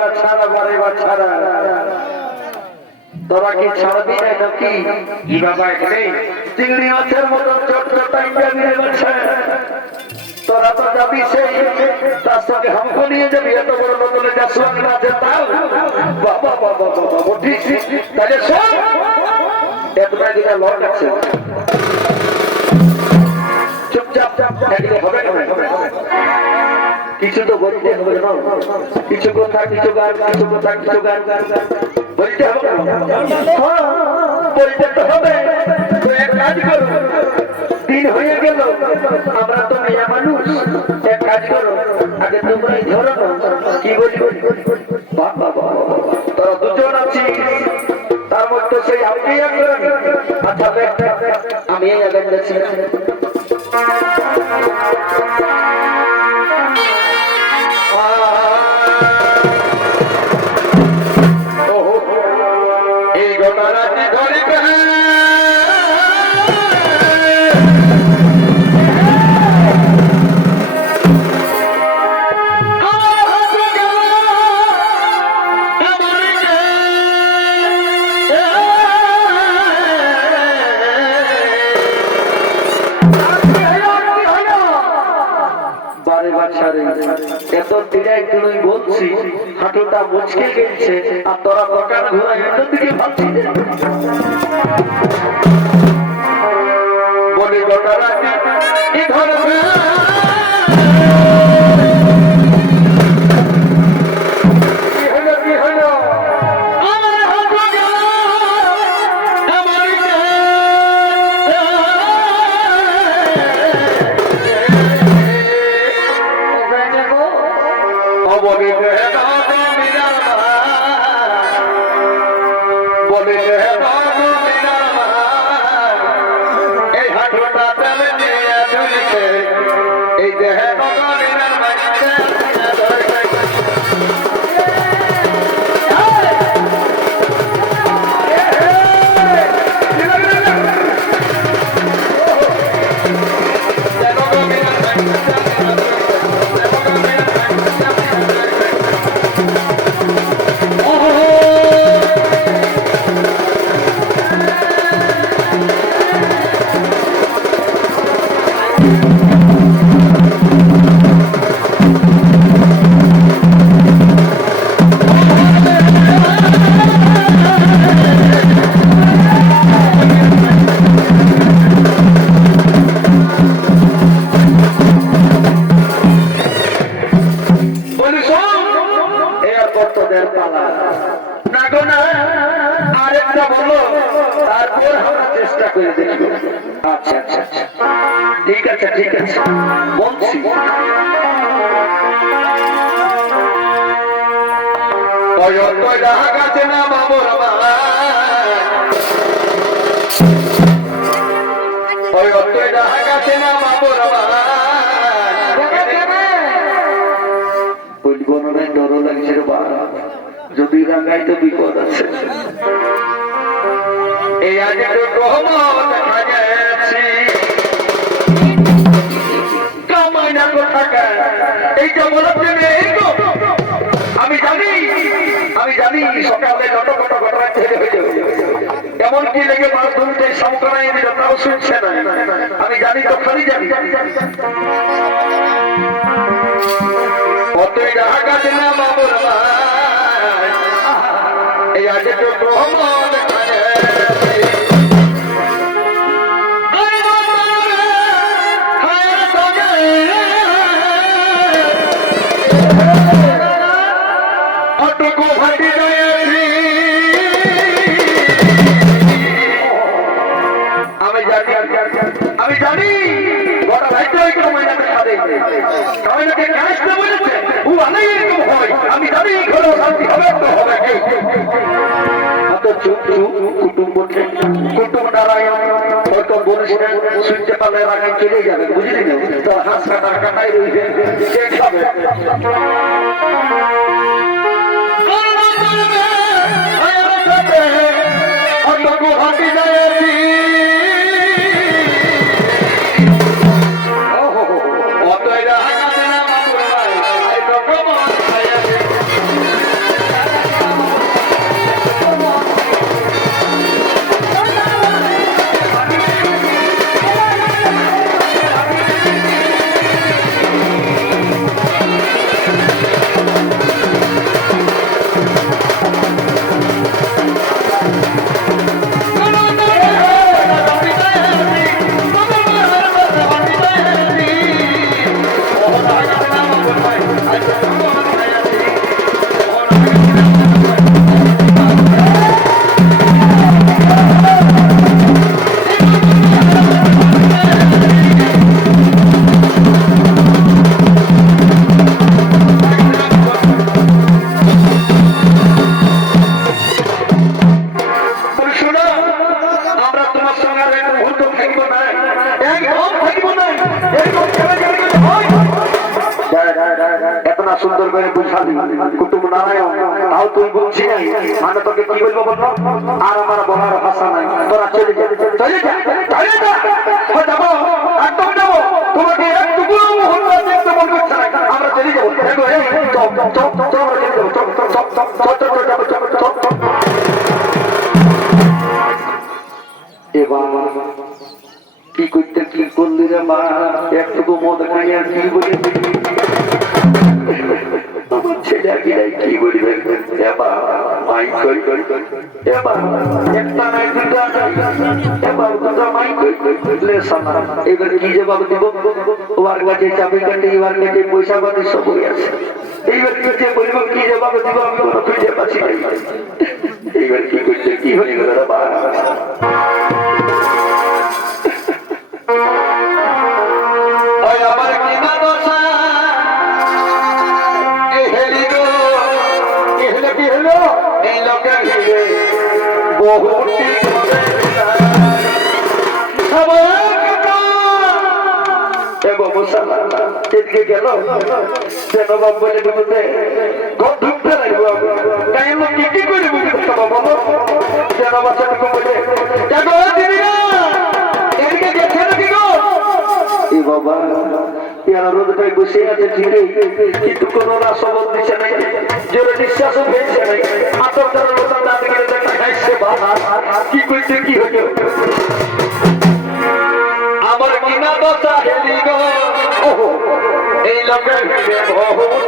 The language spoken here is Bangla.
বাচ্চারা তোরা কি ছাড়বি না নাকি? কি বাবা এখানে চিংড়ি মাছের মতন ছোট ছোট বাচ্চা, তোরা তো যাবি সেই তার সঙ্গে হামকো নিয়ে যাবি, এত বড় বোতলে 10 লাখ না আছে তাও বাবা বাবা বাবা ঠিক তাহলে শোন এতটা দিকে লট আছে চুপচাপ হবে কিছু তো বলতে হবে না, কিছু কথা কিছু গান কিছু কথা কিছু গান বলতে হবে, বলতে তো হবে। তো এক কাজ করো, দিন হয়ে গেল আমরা তো মেয়ে মানুষ, এক কাজ করো আগে তোমরাই ধরো কি বলি বাবা তোরা দুজন আছিস তার মধ্যে সেই আপনি আচ্ছা আমি এই আগে দেখছি এই গোটারাটি ধরে এত দিনে তুমি বলছি হাঁটুটা মুচকে গেছে আর তোরা দোকান ঘোরা এত দিকে ভাবছি বলে গোটারা কি ধরবে ঠিক আছে বলছি গাছে না বাবুর গাছে না বাবুর বলবো না ডর লাগছে বা যদি রাঙ্গাই তো বিপদ আছে এই আগে দেখা গেছি কামাইনা কোথাকা এইটা বলতে নেই আমি জানি সকালে যত কত ঘটনা ছেড়ে হয়ে যাবে এমন কি লেগে মাছ ধরতে সংকরাই দিল তাও শুনছে না আমি জানি তো খালি জানি অতই রাহা গাছে না বাবুর এই আগে তো প্রহমদ আমি জানি গোটা ভাইতে কামাইনাকে খাবে কামাইনাকে ক্যাশ না বলেছে ও আলাই এরকম হয় আমি জানি ঘরে শান্তি হবে তো হবে এত চুপ কুটুম নারায়ণ হয়তো বলিস শুনতে পারলে রাখাই চলে যাবে বুঝলি না তো হাঁস কাটার কাটাই রয়েছে কে খাবে হাঁটি যায় সুন্দর করে বুঝালি কুটুম নারায়ণ তাও তুই বলছি নাই মানে তোকে কি বলবো বলবো আর আমার বলার ভাষা নাই তোরা চলে যা চলে যা চলে যা যাবো একদম যাবো তোমাকে একটুকু মুহূর্ত দেখতে মন করছে না আমরা চলে যাবো এবার কি করতে কি করলি রে মা একটুকু মদ খাই আর কি বলি আমার ছেলে গিলাই কি বলিবে এবার মাই করি এবার একটা নাই দুটা এবার দুটা মাই করি সামনা এবার কি জবাব দিব ওর কাছে চাবি কাটে ওর কাছে পয়সা পাতি সবই আছে এইবার কি বলবো কি জবাব দিব আমি কোনো খুঁজে পাচ্ছি না এইবার কি করতে কি হয়ে গেল রে বাবা গেল বাবু বলে বলতে ঢুকতে লাগবো তাই আমরা কি করে বুঝতে বলো যেন বাচ্চাটুকু বলে এদিকে গেছে নাকি গো এই বাবা ইয়ারা রোদটাই বসে আছে ঠিকই কিন্তু কোন রাসবল দিচ্ছে নাই জোরে নিঃশ্বাসও ফেলছে নাই আতর দ্বারা লোকাল দাঁড়িয়ে গেলে দেখা খাইছে বাবা কি করছে কি হইল আমার কিনা দশা হেলি গো এই লোকের